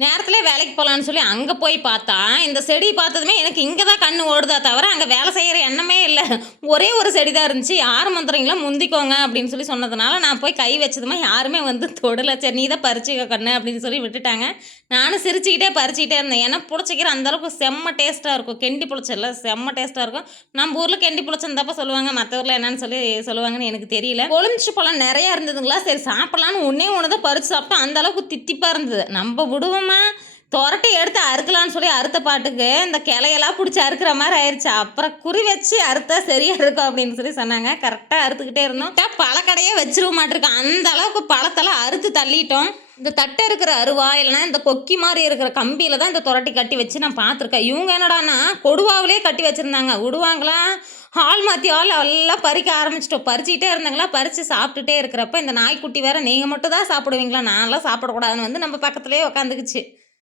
நேரத்திலே வேலைக்கு போலான்னு சொல்லி அங்க போய் பார்த்தா, இந்த செடி பார்த்ததுமே எனக்கு இங்க தான் கண்ணு ஓடுதா தவிர, அங்க வேலை செய்ற எண்ணமே இல்ல. ஒரே ஒரு செடி தான் இருந்துச்சு. "யார் முந்துறீங்களோ முந்திக்கோங்க" அப்படின்னு சொல்லி சொன்னதுனால, நான் போய் கை வச்சதுமே யாருமே வந்து தொடல. "சரி நீ தான் பறிச்சுக்க கண்ணு" அப்படின்னு சொல்லி விட்டுட்டாங்க. நானும் சிரிச்சுக்கிட்டே பறிச்சுக்கிட்டே இருந்தேன். ஏன்னா புளிச்சக்கீரை அந்த அளவுக்கு செம்ம டேஸ்ட்டா இருக்கும். கெண்டி புளிச்சல்ல செம்ம டேஸ்ட்டா இருக்கும். நம்ம ஊர்ல கெண்டி புளிச்சன்னு தாப்பா சொல்லுவாங்க. மத்த ஊர்ல என்னன்னு சொல்லி சொல்லுவாங்கன்னு எனக்கு தெரியல. கொழுமிச்சு பழம் நெறையா இருந்ததுங்களா, சரி சாப்பிடலான்னு ஒண்ணே ஒண்ணு தான் பறிச்சு சாப்பிட்டேன். அந்த அளவுக்கு தித்திப்பா இருந்தது. நம்ப விடுவோமா? தொரட்டி எடுத்து அறுக்கலான்னு சொல்லி அறுத்த பாட்டுக்கு, இந்த கிளையெல்லாம் புடிச்சு அறுக்கிற மாரி ஆயிருச்சு. அப்புறம் குறி வச்சு அறுத்தா சரியா இருக்கும் அப்படின்னு சொல்லி சொன்னாங்க. கரெக்ட்டா அறுத்துக்கிட்டே இருந்தோம். பழக்கடையே வச்சிருக்க மாட்டிருக்கு. அந்த அளவுக்கு பழத்தெல்லாம் அறுத்து தள்ளிட்டோம். இந்த தட்டை இருக்கிற அருவா, இல்லன்னா இந்த கொக்கி மாரி இருக்கிற கம்பியில தான் இந்த தொரட்டி கட்டி வச்சு நான் பார்த்துருக்கேன். இவங்க என்னடான்னா, கொடுவாவிலே கட்டி வச்சிருந்தாங்க. விடுவாங்களா? ஆள் மாத்தி ஆள் எல்லாம் பறிக்க ஆரம்பிச்சுட்டோம். பறிச்சுக்கிட்டே இருந்தாங்களா, பறிச்சு சாப்பிட்டுட்டே இருக்கிறப்ப, இந்த நாய்க்குட்டி வேற, "நீங்க மட்டும் தான் சாப்பிடுவீங்களா? நான்லாம் சாப்பிடக்கூடாதுன்னு" வந்து நம்ம பக்கத்திலேயே உட்காந்துக்குச்சு.